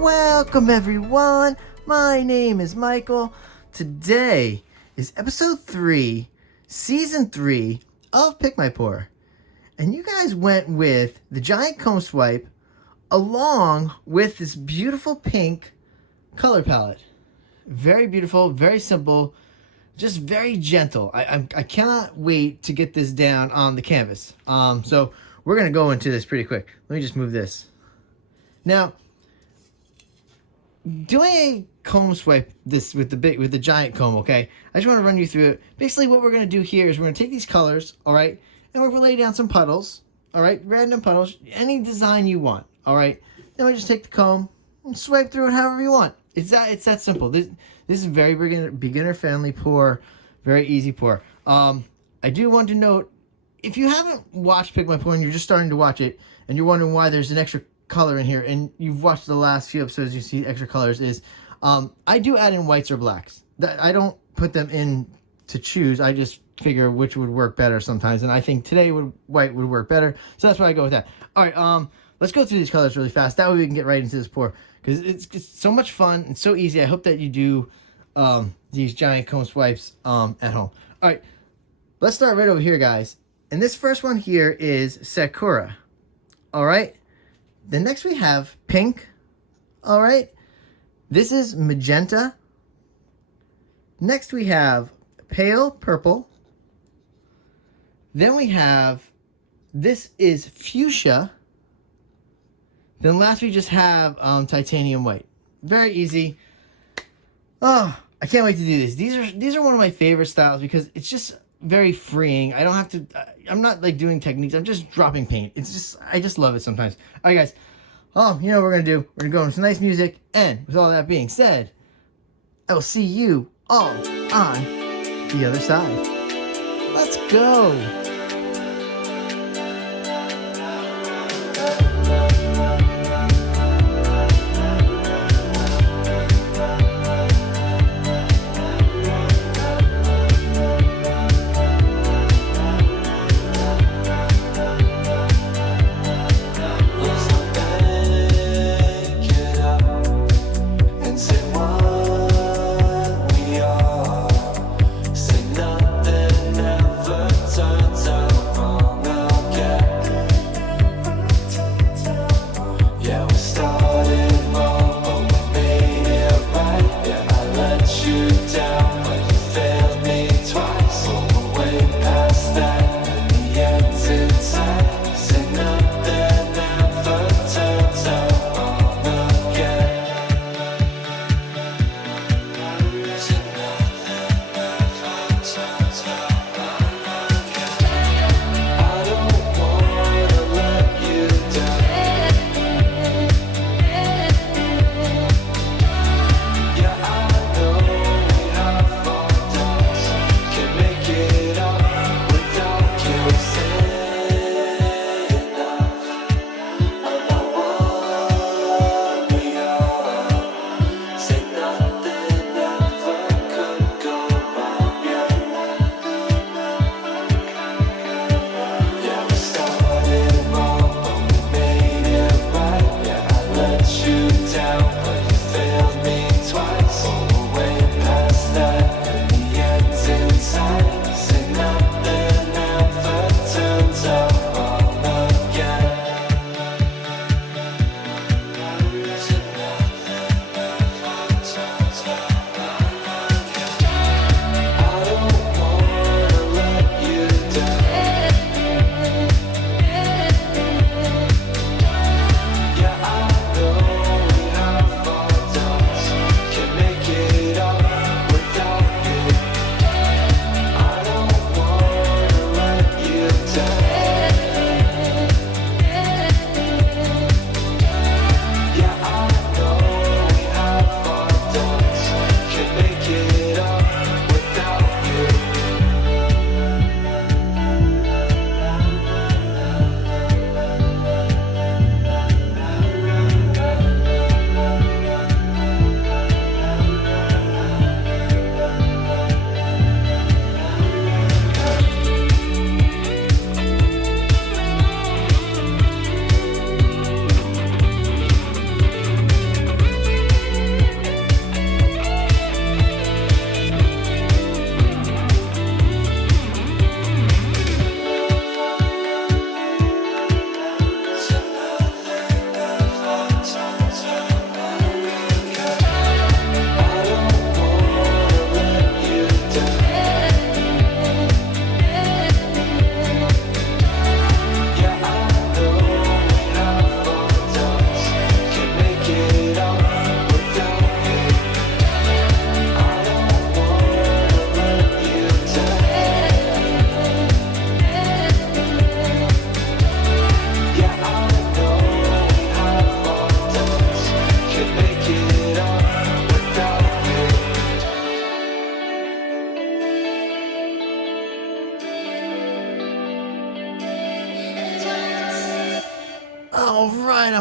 Welcome everyone, my name is Michael. Today is episode 3, season 3 of Pick My Pour. And you guys went with the giant comb swipe along with this beautiful pink color palette. Very beautiful, very simple, just very gentle. I cannot wait to get this down on the canvas. So we're gonna go into this pretty quick. Let me just move this. Now, doing a comb swipe this with the giant comb, okay? I just want to run you through it. Basically, what we're gonna do here is we're gonna take these colors, all right, and we're gonna lay down some puddles, all right, random puddles, any design you want, all right. Then we just take the comb and swipe through it however you want. It's that simple. This is very beginner friendly pour, very easy pour. I do want to note, if you haven't watched Pick My Pour and you're just starting to watch it and you're wondering why there's an extra color in here, and you've watched the last few episodes, you see extra colors, is I do add in whites or blacks. I don't put them in to choose. I just figure which would work better sometimes, and I think today white would work better, so that's why I go with that. All right, let's go through these colors really fast. That way we can get right into this pour, because it's so much fun and so easy. I hope that you do these giant comb swipes at home. All right, let's start right over here, guys. And this first one here is Sakura. All right. Then next we have pink. All right. This is magenta. Next we have pale purple. Then we have, this is fuchsia. Then last we just have titanium white. Very easy. Oh, I can't wait to do this. These are one of my favorite styles because it's just very freeing. I don't have to, I'm not like doing techniques. I'm just dropping paint. I just love it sometimes. All right, guys. You know what we're going to do? We're going to go into some nice music. And with all that being said, I will see you all on the other side. Let's go. Turns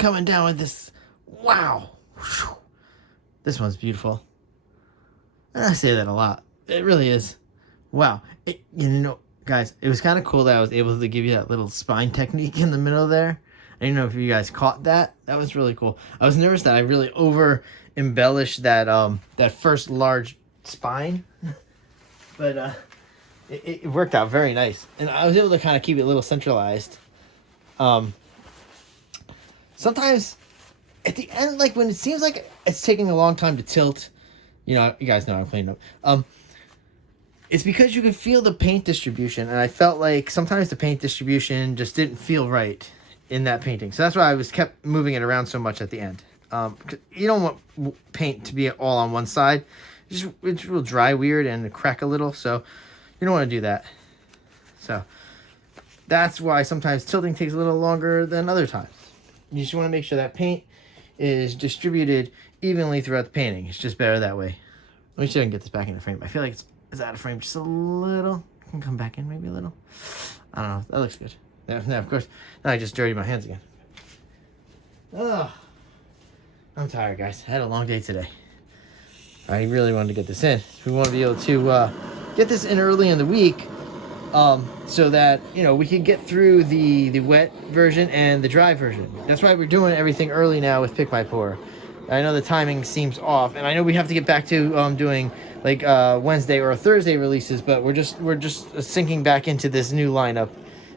coming down with this. Wow. Whew. This one's beautiful. And I say that a lot. It really is. Wow. You know, guys, it was kind of cool that I was able to give you that little spine technique in the middle there. I don't know if you guys caught that. That was really cool. I was nervous that I really over embellished that that first large spine. But it worked out very nice. And I was able to kind of keep it a little centralized. Sometimes at the end, like when it seems like it's taking a long time to tilt, you know, you guys know I'm cleaning up. It's because you can feel the paint distribution, and I felt like sometimes the paint distribution just didn't feel right in that painting. So that's why I kept moving it around so much at the end. You don't want paint to be all on one side. It will dry weird and crack a little, so you don't want to do that. So that's why sometimes tilting takes a little longer than other times. You just want to make sure that paint is distributed evenly throughout the painting. It's just better that way. Let me see if I can get this back in the frame. I feel like it's out of frame just a little. Can come back in maybe a little. I don't know. That looks good. Now, of course, now I just dirtied my hands again. Oh, I'm tired, guys. I had a long day today. I really wanted to get this in. We want to be able to get this in early in the week, so that, you know, we can get through the wet version and the dry version. That's why we're doing everything early now with Pick My Pour. I know the timing seems off, and I know we have to get back to doing like Wednesday or Thursday releases, but we're just sinking back into this new lineup,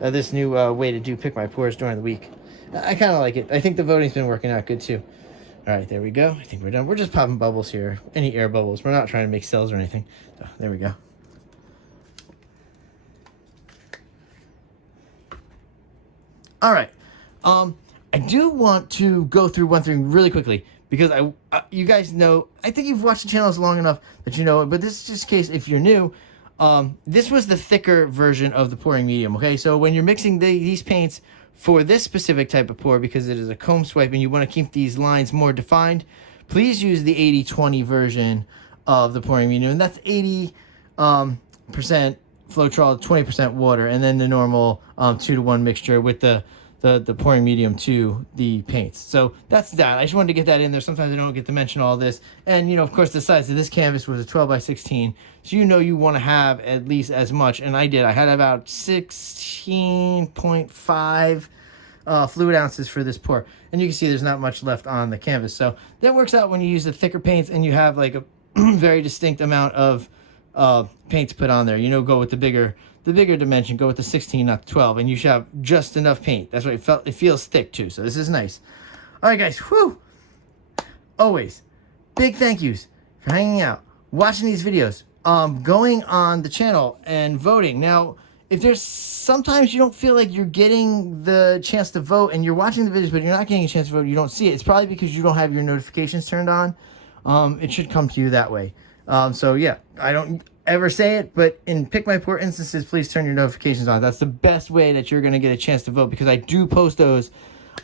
this new way to do Pick My Pours during the week. I kind of like it. I think the voting's been working out good too. All right, there we go. I think we're done. We're just popping bubbles here, any air bubbles. We're not trying to make cells or anything. So, there we go. All right. I do want to go through one thing really quickly, because you guys know, I think you've watched the channels long enough that you know it, but this is just in case if you're new. This was the thicker version of the pouring medium, okay? So when you're mixing these paints for this specific type of pour, because it is a comb swipe and you want to keep these lines more defined, please use the 80-20 version of the pouring medium. And that's 80% Floetrol, 20% water, and then the normal 2-to-1 mixture with the pouring medium to the paints. So that's that. I just wanted to get that in there. Sometimes I don't get to mention all this. And, you know, of course, the size of this canvas was a 12 by 16. So you know you want to have at least as much. And I did. I had about 16.5 fluid ounces for this pour. And you can see there's not much left on the canvas. So that works out when you use the thicker paints and you have like a very distinct amount of paint to put on there. You know, go with the bigger dimension, go with the 16, not the 12, and you should have just enough paint. That's what it feels thick too, so this is nice. All right, guys, whew. Always, big thank yous for hanging out, watching these videos, going on the channel and voting. Now, if there's sometimes you don't feel like you're getting the chance to vote and you're watching the videos, but you're not getting a chance to vote, you don't see it, it's probably because you don't have your notifications turned on. It should come to you that way. So yeah, I don't ever say it, but in Pick My Pour instances, please turn your notifications on. That's the best way that you're going to get a chance to vote, because I do post those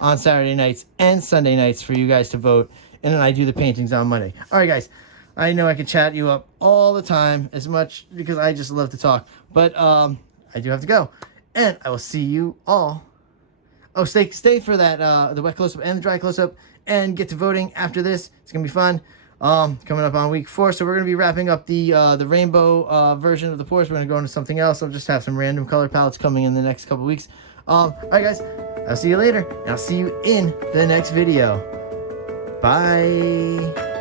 on Saturday nights and Sunday nights for you guys to vote, and then I do the paintings on Monday. All right, guys, I know I can chat you up all the time as much because I just love to talk, but I do have to go, and I will see you all. Oh, stay for that the wet close-up and the dry close-up, and get to voting after this. It's going to be fun. Coming up on week 4, so we're going to be wrapping up the rainbow version of the pours. We're going to go into something else. I'll just have some random color palettes coming in the next couple weeks. All right, guys, I'll see you later, and I'll see you in the next video. Bye.